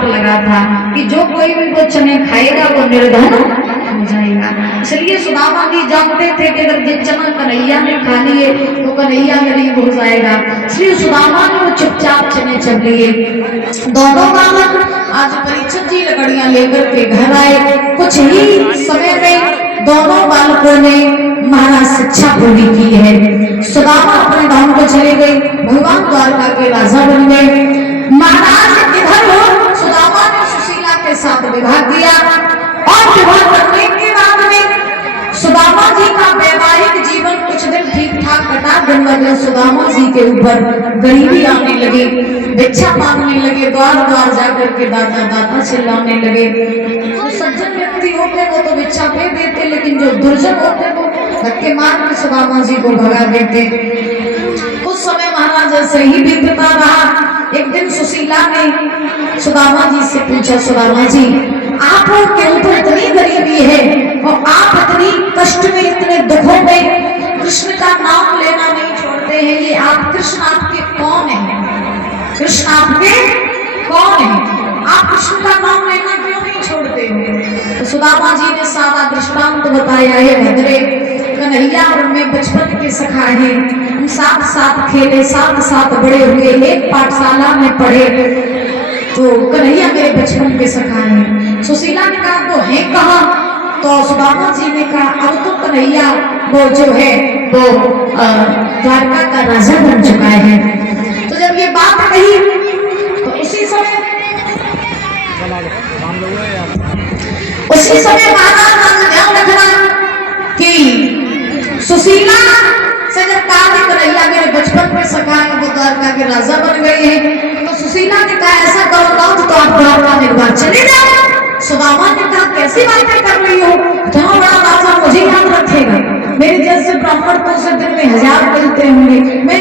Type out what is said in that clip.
श्राप लगा था कि जो कोई भी वो चने खाएगा वो निर्धन हो जाएगा। इसलिए सुदामा जी जानते थे कि अगर ये चना कन्हैया ने खा लिए तो कन्हैया गरीब हो जाएगा। इसलिए सुदामा ने वो चुपचाप चने चब लिए। दोनों बालक आज परीक्षित जी लकड़ियां लेकर के घर आए। कुछ ही समय में दोनों बालकों ने महाराज शिक्षा पूरी की है। सुदामा अपने धाम को चले गए, भगवान द्वारका के राजा बन गए। महाराज इधर सुदामा ने सुशीला के साथ विवाह किया और विवाह करने के बाद में सुदामा जी का वैवाहिक जीवन कुछ दिन ठीक ठाक कटा। दिन ब सुदामा जी के ऊपर गरीबी आने लगी, भिक्षा मांगने लगे, द्वार द्वार जाकर के दाता दाता चिल्लाने लगे। जो सज्जन व्यक्ति होते वो तो भिक्षा दे देते, लेकिन जो दुर्जन होते वो धक्के मार के सुदामा जी को भगा देते। कुछ समय महाराज ऐसे ही बीतता रहा। एक दिन सुशीला ने सुदामा जी से पूछा, सुदामा जी आप के ऊपर इतनी गरीबी है और आप इतनी कष्ट में, इतने दुखों में कृष्ण का नाम लेना नहीं छोड़ते हैं, ये आप कृष्ण आपके कौन है? कृष्ण आपके कौन है? आप कृष्ण का नाम लेना क्यों नहीं छोड़ते हो? तो सुदामा जी ने सारा दृष्टांत बताया है। भद्रे कन्हैया और मैं बचपन के सखा हैं, हम साथ साथ खेले, साथ साथ बड़े हुए, एक पाठशाला में पढ़े, तो कन्हैया मेरे बचपन के सखा हैं। सुशीला ने कहा वो है कहाँ? तो सुदामा जी ने कहा अब तो कन्हैया वो जो है वो द्वारका का राजा बन चुका है। तो जब ये बात कही तो उसी समय महाराज ध्यान रखना कि सुशीला से जब कहा कन्हैया मेरे बचपन में सखा है, वो द्वारका के राजा बन गए हैं, तो सुशीला ने कहा ऐसा करो तो आप द्वारका निर्वाण चले जाओ। सुदामा ने कहा कैसी बातें कर रही हो, जहाँ बड़ा राजा मुझे याद रखेगा, मेरे जैसे ब्राह्मण तो उसे दिन में 1000 मिलते होंगे, मैं